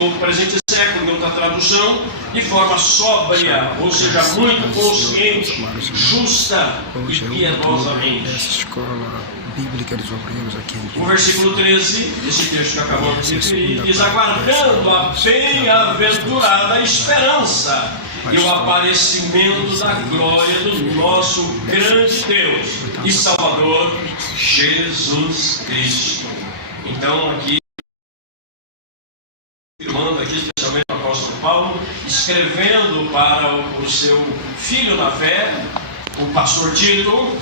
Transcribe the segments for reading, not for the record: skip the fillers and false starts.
no presente século, em outra tradução, de forma sóbria, ou seja, muito consciente, justa e piedosamente. O versículo 13, esse texto que acabamos de referir, diz: aguardando a bem-aventurada esperança e o aparecimento da glória do nosso grande Deus e Salvador, Jesus Cristo. Então, aqui, afirmando aqui, especialmente o apóstolo Paulo, escrevendo para o seu filho na fé, o pastor Tito,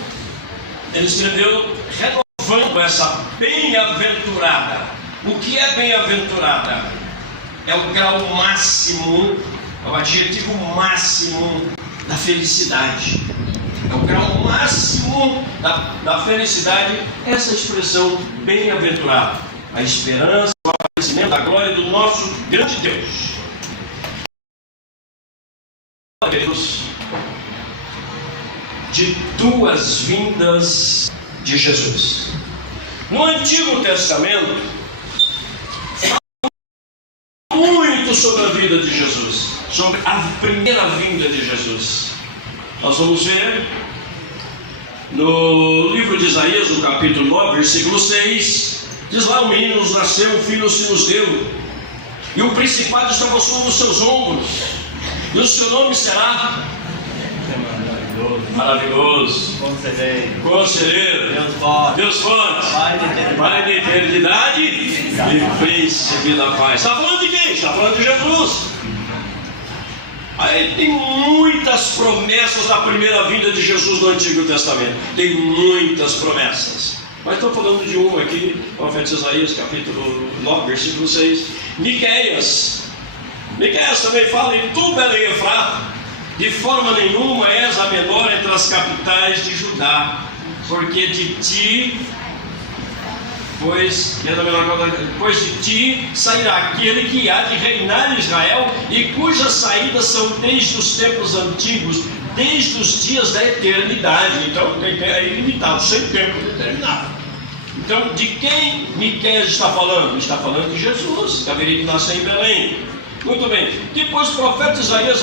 ele escreveu renovando essa bem-aventurada. O que é bem-aventurada? É o grau máximo, é o adjetivo máximo da felicidade. É o grau máximo da felicidade, essa expressão bem-aventurada. A esperança, o aparecimento da glória do nosso grande Deus. Deus, de duas vindas de Jesus. No Antigo Testamento, fala muito sobre a vida de Jesus, sobre a primeira vinda de Jesus. Nós vamos ver no livro de Isaías, no capítulo 9, versículo 6, diz lá: o menino nos nasceu, um filho se nos deu, e o principado estava sobre os seus ombros, e o seu nome será maravilhoso, conselheiro, Deus forte, Pai da eternidade e príncipe da paz. Está falando de quem? Está falando de Jesus. Aí tem muitas promessas da primeira vinda de Jesus no Antigo Testamento. Tem muitas promessas. Mas estou falando de uma aqui, o profeta Isaías, capítulo 9, versículo 6. Miqueias também fala: e tu, Belém Efrata, de forma nenhuma és a menor entre as capitais de Judá, porque de ti, pois de ti sairá aquele que há de reinar em Israel, e cujas saídas são desde os tempos antigos, desde os dias da eternidade. Então é ilimitado, sem tempo determinado. Então, de quem Miqueias está falando? Está falando de Jesus, que haveria de nascer em Belém. Muito bem. Depois, o profeta Isaías,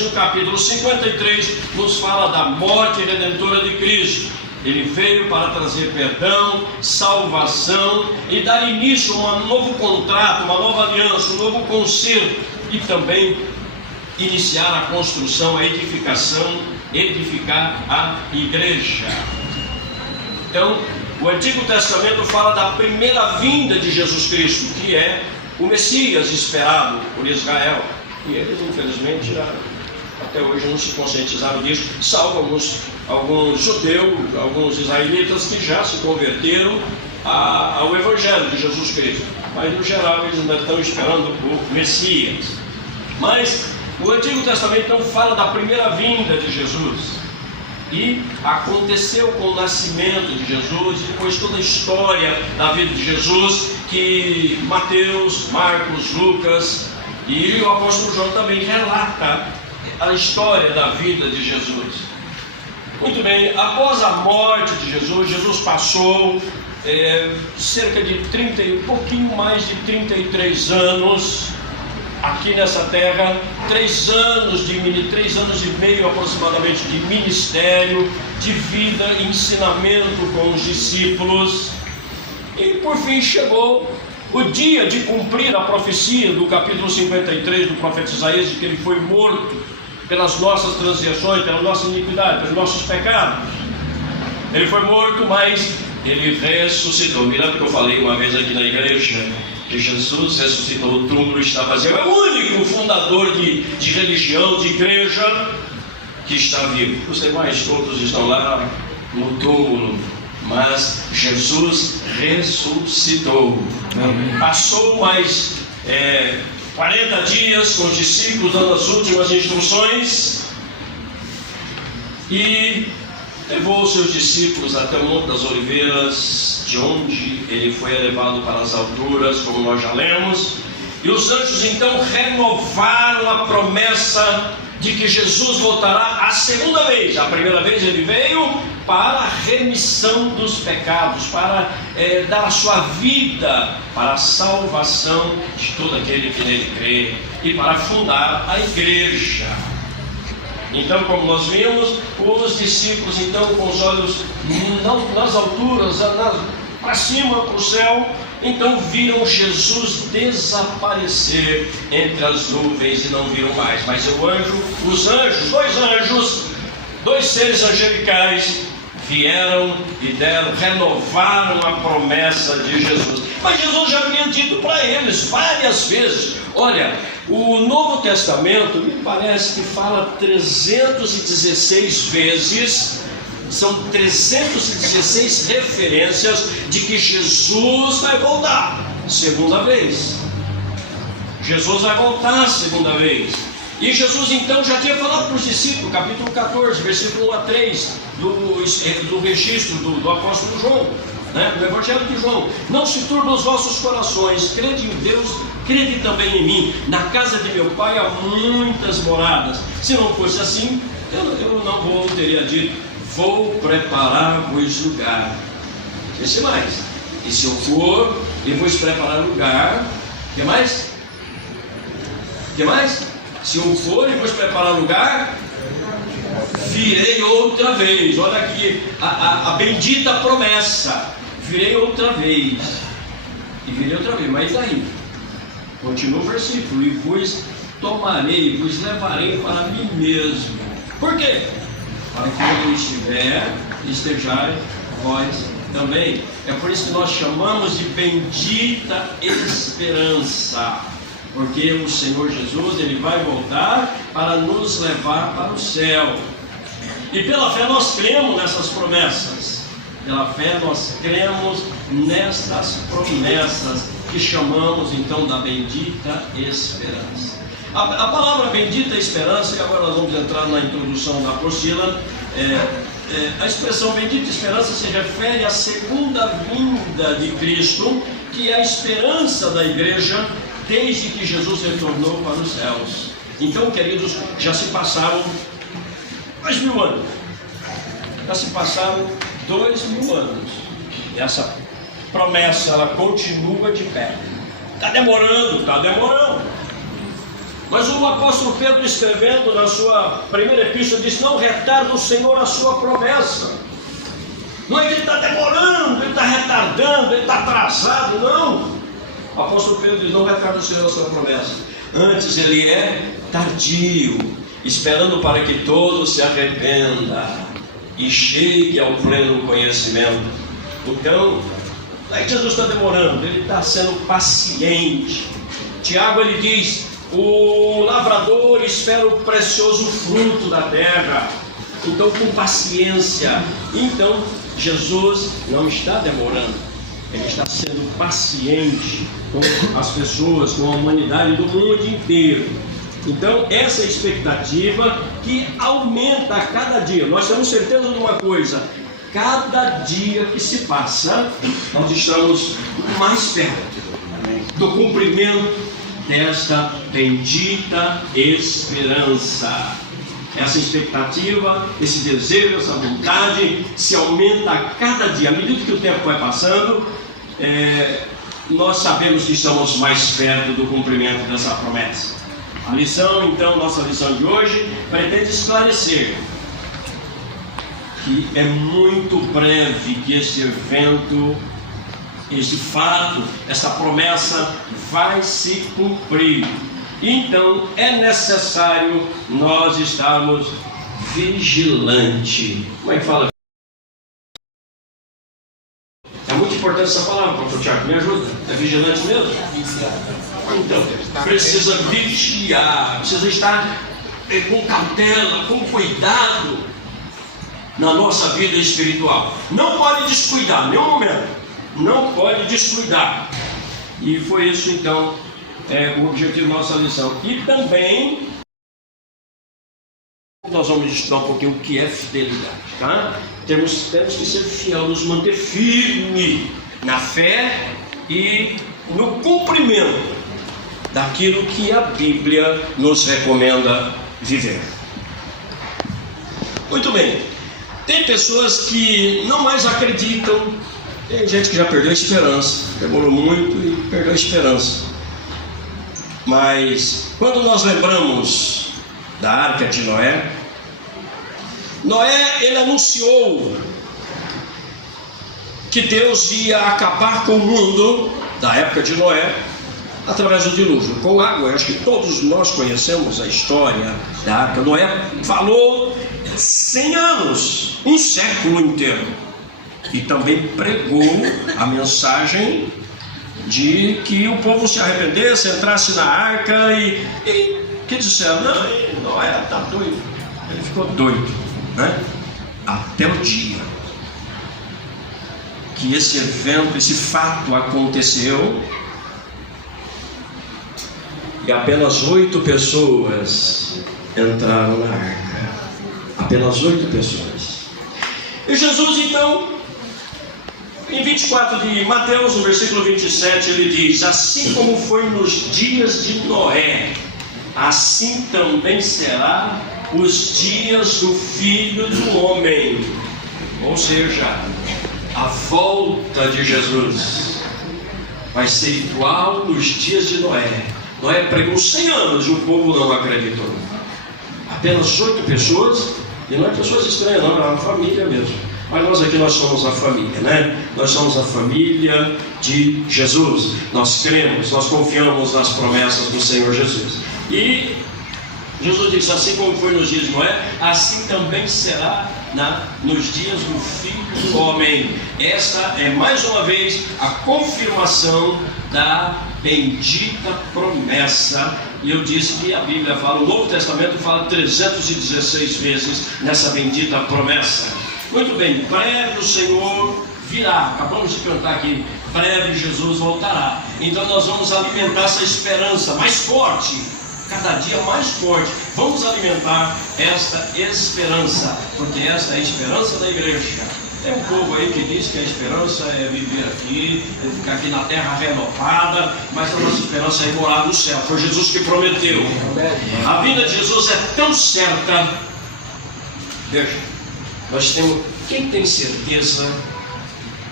no capítulo 53, nos fala da morte redentora de Cristo. Ele veio para trazer perdão, salvação e dar início a um novo contrato, uma nova aliança, um novo concerto, e também iniciar a construção, a edificação, edificar a igreja. Então, o Antigo Testamento fala da primeira vinda de Jesus Cristo, que é o Messias esperado por Israel. E eles, infelizmente, até hoje não se conscientizaram disso, salvo alguns judeus, alguns israelitas que já se converteram ao Evangelho de Jesus Cristo. Mas, no geral, eles ainda estão esperando o Messias. Mas o Antigo Testamento então fala da primeira vinda de Jesus. E aconteceu com o nascimento de Jesus, e depois toda a história da vida de Jesus, que Mateus, Marcos, Lucas e o apóstolo João também relata a história da vida de Jesus. Muito bem, após a morte de Jesus, Jesus passou cerca de um pouquinho mais de 33 anos aqui nessa terra, 3 anos e meio aproximadamente de ministério, de vida, ensinamento com os discípulos. E por fim chegou o dia de cumprir a profecia do capítulo 53 do profeta Isaías, de que ele foi morto pelas nossas transgressões, pela nossa iniquidade, pelos nossos pecados. Ele foi morto, mas ele ressuscitou. Me lembra que eu falei uma vez aqui na igreja que Jesus ressuscitou, o túmulo está vazio. É o único fundador de religião, de igreja, que está vivo. Os demais todos estão lá no túmulo, mas Jesus ressuscitou. Amém. Passou mais 40 dias com os discípulos, dando as últimas instruções, e levou os seus discípulos até o Monte das Oliveiras, de onde ele foi elevado para as alturas, como nós já lemos. E os anjos então renovaram a promessa de que Jesus voltará a segunda vez. A primeira vez ele veio para a remissão dos pecados, para dar a sua vida para a salvação de todo aquele que nele crê e para fundar a igreja. Então, como nós vimos, os discípulos, então, com os olhos não nas alturas, para cima, para o céu, então viram Jesus desaparecer entre as nuvens e não viram mais. Mas os anjos, dois seres angelicais, vieram e renovaram a promessa de Jesus. Mas Jesus já havia dito para eles várias vezes. Olha, o Novo Testamento me parece que fala 316 vezes, são 316 referências de que Jesus vai voltar segunda vez. Jesus vai voltar a segunda vez. E Jesus então já tinha falado para os discípulos, capítulo 14, versículo 1 a 3, do registro do apóstolo João, do Evangelho de João: não se turbem os vossos corações, crede em Deus, crede também em mim. Na casa de meu pai há muitas moradas. Se não fosse assim, eu não teria dito: vou preparar-vos lugar. Esse mais. E se eu for e vos preparar lugar, que mais? Que mais? Se eu for e vos preparar lugar, virei outra vez. Olha aqui a bendita promessa: virei outra vez. E virei outra vez. Mas aí, continua o versículo: e vos tomarei, vos levarei para mim mesmo. Por quê? Para que onde eu estiver, estejais vós também. É por isso que nós chamamos de bendita esperança, porque o Senhor Jesus, Ele vai voltar para nos levar para o céu. E pela fé nós cremos nessas promessas. Pela fé nós cremos nestas promessas que chamamos então da bendita esperança. A palavra bendita esperança, e agora nós vamos entrar na introdução da apostila. A expressão bendita esperança se refere à segunda vinda de Cristo, que é a esperança da igreja desde que Jesus retornou para os céus. Então, queridos, já se passaram 2000 anos. Já se passaram 2000 anos. E essa promessa, ela continua de pé. Está demorando. Mas o apóstolo Pedro, escrevendo na sua primeira epístola, diz: não retarda o Senhor a sua promessa. Não é que ele está demorando, ele está retardando, ele está atrasado, não. O apóstolo Pedro diz: não retarda o Senhor a sua promessa. Antes ele é tardio, esperando para que todos se arrependa e chegue ao pleno conhecimento. Então, não é que Jesus está demorando, ele está sendo paciente. Tiago, ele diz: o lavrador espera o precioso fruto da terra. Então, com paciência. Então, Jesus não está demorando, ele está sendo paciente com as pessoas, com a humanidade do mundo inteiro. Então, essa expectativa que aumenta a cada dia. Nós temos certeza de uma coisa: cada dia que se passa, nós estamos mais perto do cumprimento desta bendita esperança. Essa expectativa, esse desejo, essa vontade se aumenta a cada dia. À medida que o tempo vai passando, nós sabemos que estamos mais perto do cumprimento dessa promessa. A lição, então, nossa lição de hoje, pretende esclarecer que é muito breve que esse evento, esse fato, essa promessa vai se cumprir. Então é necessário nós estarmos vigilantes. Como é que fala? É muito importante essa palavra, pastor Tiago, me ajuda. É vigilante mesmo? Então, precisa vigiar, precisa estar com cautela, com cuidado na nossa vida espiritual. Não pode descuidar, em nenhum momento. Não pode descuidar. E foi isso então o objetivo da nossa lição. E também nós vamos estudar um pouquinho o que é fidelidade, tá? Temos que ser fiel, nos manter firme na fé e no cumprimento daquilo que a Bíblia nos recomenda viver. Muito bem. Tem pessoas que não mais acreditam. Tem gente que já perdeu a esperança, demorou muito e perdeu a esperança. Mas quando nós lembramos da Arca de Noé, Noé, ele anunciou que Deus ia acabar com o mundo da época de Noé através do dilúvio, com água. Acho que todos nós conhecemos a história da Arca. Noé falou 100 anos, um século inteiro, e também pregou a mensagem de que o povo se arrependesse, entrasse na arca e que disseram, não, Noé está doido. Ele ficou doido, né? Até o dia que esse evento, esse fato aconteceu, e apenas 8 pessoas entraram na arca. Apenas 8 pessoas. E Jesus, então, em 24 de Mateus, no versículo 27, ele diz: assim como foi nos dias de Noé, assim também será os dias do Filho do Homem. Ou seja, a volta de Jesus vai ser igual nos dias de Noé. Noé pregou 100 anos e o povo não acreditou. Apenas 8 pessoas, e não é pessoas estranhas não, é uma família mesmo. Mas nós aqui, nós somos a família, né? Nós somos a família de Jesus. Nós cremos, nós confiamos nas promessas do Senhor Jesus. E Jesus disse, assim como foi nos dias de Noé, assim também será nos dias do Filho do Homem. Essa é mais uma vez a confirmação da bendita promessa. E eu disse que a Bíblia fala, o Novo Testamento fala 316 vezes nessa bendita promessa. Muito bem, breve o Senhor virá. Acabamos de cantar aqui, breve Jesus voltará. Então nós vamos alimentar essa esperança mais forte, cada dia mais forte. Vamos alimentar esta esperança, porque esta é a esperança da igreja. Tem um povo aí que diz que a esperança é viver aqui, é ficar aqui na terra renovada, mas a nossa esperança é morar no céu. Foi Jesus que prometeu. A vinda de Jesus é tão certa. Veja, nós temos, quem tem certeza,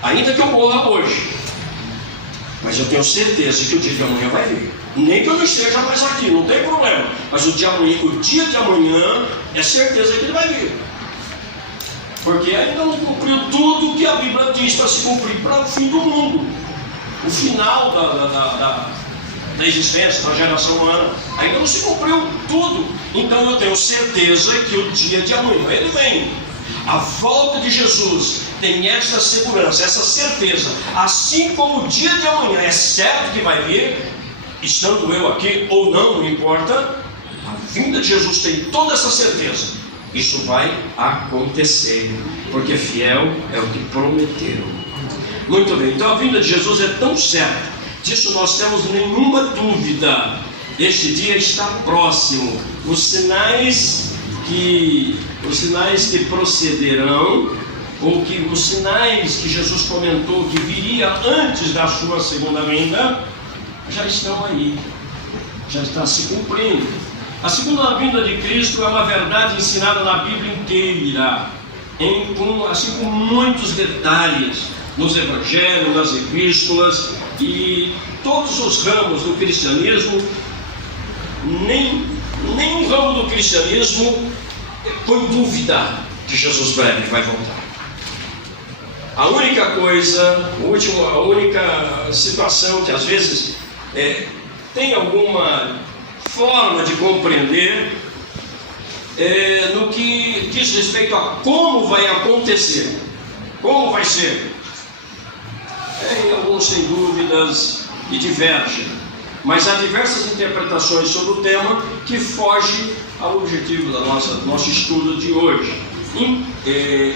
ainda que eu morra hoje, mas eu tenho certeza que o dia de amanhã vai vir. Nem que eu não esteja mais aqui, não tem problema. Mas o dia de amanhã é certeza que ele vai vir. Porque ainda não cumpriu tudo que a Bíblia diz para se cumprir para o fim do mundo. O final da existência, da geração humana. Ainda não se cumpriu tudo. Então eu tenho certeza que o dia de amanhã ele vem. A volta de Jesus tem essa segurança, essa certeza. Assim como o dia de amanhã é certo que vai vir, estando eu aqui ou não, não importa, a vinda de Jesus tem toda essa certeza. Isso vai acontecer, porque fiel é o que prometeu. Muito bem, então a vinda de Jesus é tão certa, disso nós temos nenhuma dúvida. Este dia está próximo. Os sinais que procederão, ou que os sinais que Jesus comentou que viria antes da sua segunda vinda, já estão aí, já está se cumprindo. A segunda vinda de Cristo é uma verdade ensinada na Bíblia inteira, assim com muitos detalhes, nos evangelhos, nas epístolas, e todos os ramos do cristianismo, nenhum ramo do cristianismo põe dúvida que Jesus breve vai voltar. A única coisa, a única situação que às vezes tem alguma forma de compreender no que diz respeito a como vai acontecer, como vai ser. Alguns têm dúvidas e divergem, mas há diversas interpretações sobre o tema que fogem ao objetivo do nosso estudo de hoje.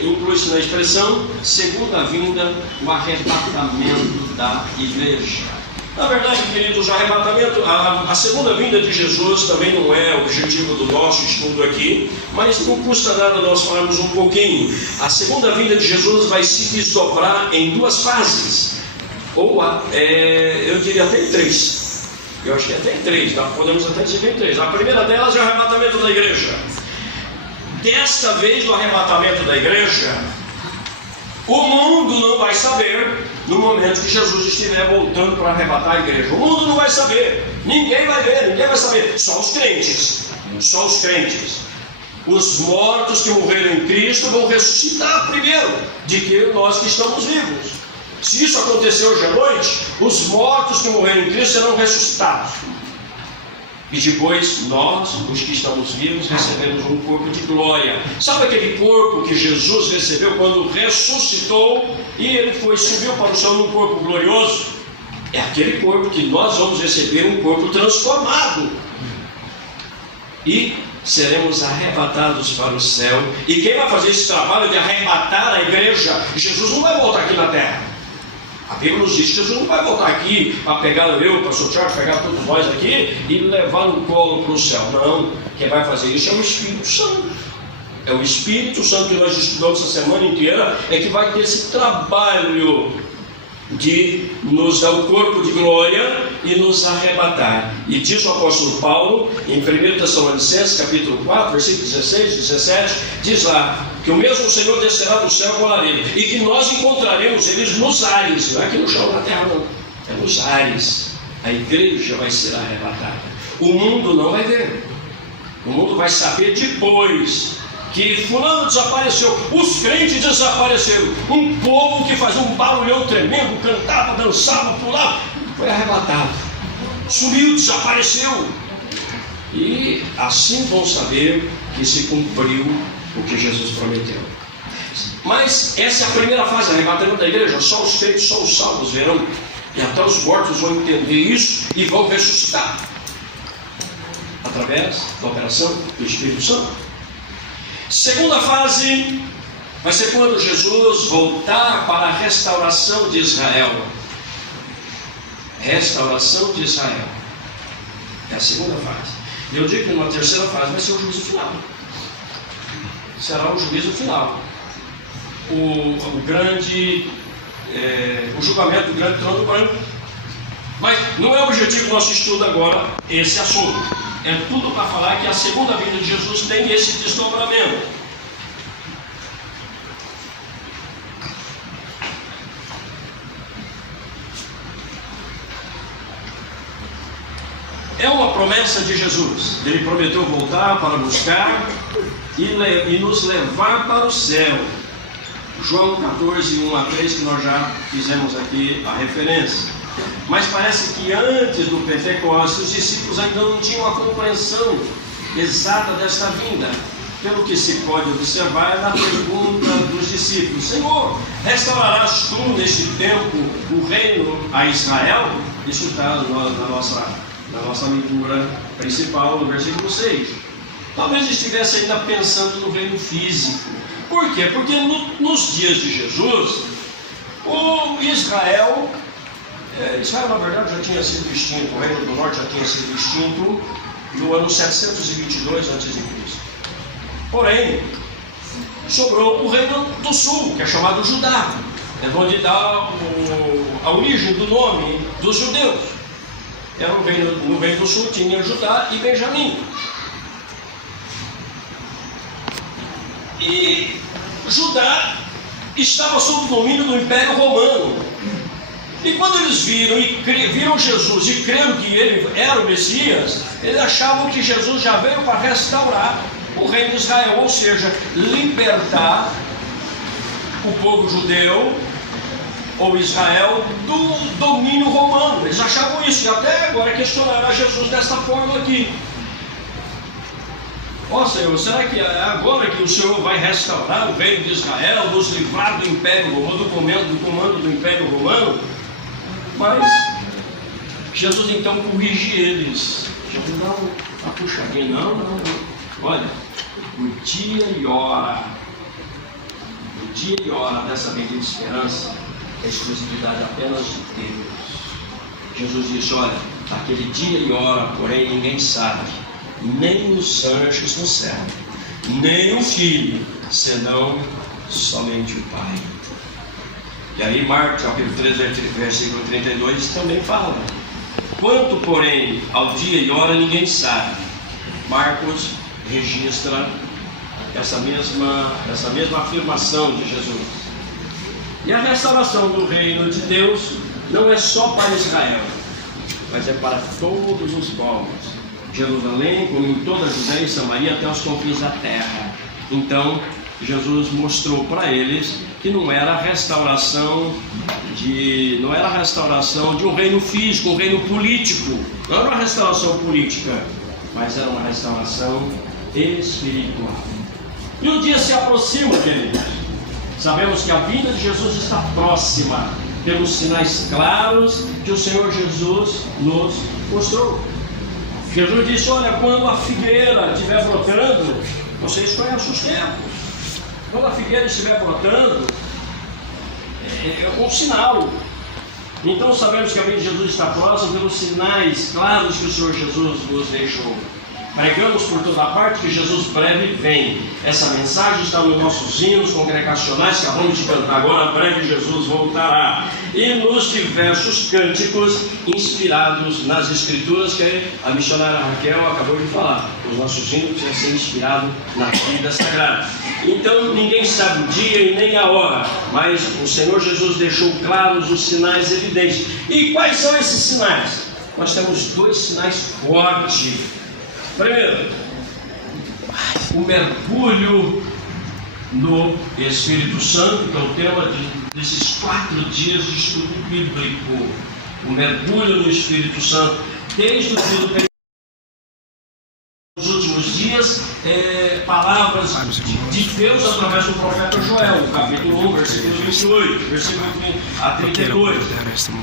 Inclui-se na expressão segunda vinda, o arrebatamento da igreja. Na verdade, queridos, o arrebatamento, a segunda vinda de Jesus também não é o objetivo do nosso estudo aqui, mas não custa nada nós falarmos um pouquinho. A segunda vinda de Jesus vai se desdobrar em 2 fases, ou eu diria até em 3. Eu acho que até em 3, podemos até dizer que em 3. A primeira delas é o arrebatamento da igreja. desta vez do arrebatamento da igreja, o mundo não vai saber no momento que Jesus estiver voltando para arrebatar a igreja. O mundo não vai saber, ninguém vai ver, ninguém vai saber, só os crentes, só os crentes. Os mortos que morreram em Cristo vão ressuscitar primeiro, de que nós que estamos vivos. Se isso acontecer hoje à noite, os mortos que morreram em Cristo serão ressuscitados. E depois nós, os que estamos vivos, recebemos um corpo de glória. Sabe aquele corpo que Jesus recebeu quando ressuscitou e ele subiu para o céu num corpo glorioso? É aquele corpo que nós vamos receber, um corpo transformado. E seremos arrebatados para o céu. E quem vai fazer esse trabalho de arrebatar a igreja? Jesus não vai voltar aqui na terra. A Bíblia nos diz que Jesus não vai voltar aqui para pegar eu, pastor Tiago, pegar todos nós aqui e levar no colo para o céu. Não, quem vai fazer isso é o Espírito Santo. É o Espírito Santo que nós estudamos essa semana inteira, é que vai ter esse trabalho de nos dar o corpo de glória e nos arrebatar. E diz o apóstolo Paulo em 1 Tessalonicenses capítulo 4, versículos 16 e 17, diz lá que o mesmo Senhor descerá do céu com a areia, e que nós encontraremos eles nos ares, não é aqui no chão da terra não, é nos ares. A igreja vai ser arrebatada. O mundo não vai ver, o mundo vai saber depois que fulano desapareceu, os crentes desapareceram, um povo que fazia um barulhão tremendo, cantava, dançava, pulava, foi arrebatado, sumiu, desapareceu. E assim vão saber que se cumpriu o que Jesus prometeu. Mas essa é a primeira fase, arrebatamento da igreja. Só os crentes, só os salvos verão, e até os mortos vão entender isso e vão ressuscitar através da operação do Espírito Santo. Segunda fase vai ser quando Jesus voltar para a restauração de Israel. Restauração de Israel é a segunda fase. Eu digo que uma terceira fase vai ser o juízo final. Será o juízo final. O julgamento do grande trono branco. Mas não é o objetivo do nosso estudo agora esse assunto. É tudo para falar que a segunda vinda de Jesus tem esse desdobramento. É uma promessa de Jesus. Ele prometeu voltar para buscar e nos levar para o céu. João 14, 1 a 3, que nós já fizemos aqui a referência. Mas parece que antes do Pentecostes, os discípulos ainda não tinham a compreensão exata desta vinda. Pelo que se pode observar na pergunta dos discípulos: Senhor, restaurarás tu neste tempo o reino a Israel? Isso está na nossa leitura principal, no versículo 6. Talvez estivesse ainda pensando no reino físico. Por quê? Porque nos dias de Jesus, o Israel, na verdade já tinha sido extinto, o reino do norte já tinha sido extinto no ano 722 a.C. Porém, sobrou o reino do sul, que é chamado Judá, é onde dá a origem do nome dos judeus. Era no reino do sul tinha Judá e Benjamim. E Judá estava sob o domínio do Império Romano. E quando eles viram Jesus e creram que ele era o Messias, eles achavam que Jesus já veio para restaurar o reino de Israel, ou seja, libertar o povo judeu ou Israel do domínio romano. Eles achavam isso, e até agora questionaram a Jesus desta forma aqui. Ó Senhor, será que é agora que o Senhor vai restaurar o reino de Israel, nos livrar do Império Romano, do comando do Império Romano? Mas Jesus então corrige eles. Jesus dá uma puxadinha, não. Olha, o dia e hora dessa bendita esperança é exclusividade apenas de Deus. Jesus disse: olha, aquele dia e hora, porém, ninguém sabe, nem os anjos no céu, nem o Filho, senão somente o Pai. E aí Marcos capítulo 3, versículo 32 também fala: quanto, porém, ao dia e hora ninguém sabe. Marcos registra essa mesma afirmação de Jesus. E a restauração do reino de Deus não é só para Israel, mas é para todos os povos. Jerusalém, como em toda a Judéia e Samaria, até os confins da terra. Então, Jesus mostrou para eles que não era a restauração de um reino físico, um reino político. Não era uma restauração política, mas era uma restauração espiritual. E o dia se aproxima, queridos. Sabemos que a vinda de Jesus está próxima, pelos sinais claros que o Senhor Jesus nos mostrou. Jesus disse: olha, quando a figueira estiver brotando, vocês conhecem os tempos. Quando a figueira estiver brotando, é um sinal. Então sabemos que a vinda de Jesus está próxima pelos sinais claros que o Senhor Jesus nos deixou. Pregamos por toda parte que Jesus breve vem. Essa mensagem está nos nossos hinos congregacionais que acabamos de cantar agora: breve Jesus voltará. E nos diversos cânticos inspirados nas Escrituras que a missionária Raquel acabou de falar. Os nossos hinos precisam ser inspirados na vida sagrada. Então ninguém sabe o dia e nem a hora, mas o Senhor Jesus deixou claros os sinais evidentes. E quais são esses sinais? Nós temos dois sinais fortes. Primeiro, o mergulho no Espírito Santo, que é o tema desses 4 dias de estudo bíblico. O mergulho no Espírito Santo, desde o dia do período dos últimos dias, palavras de Deus através do profeta Joel, capítulo 1, versículo 28, versículo a 32.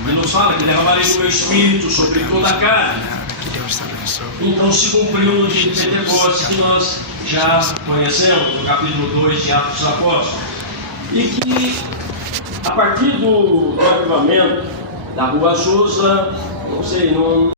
Ele nos fala que derramarei o meu Espírito sobre toda a carne. Então se cumpriu no dia de Pentecostes, que nós já conhecemos, no capítulo 2 de Atos dos Apóstolos. E que a partir do avivamento da Rua Azusa, não sei, não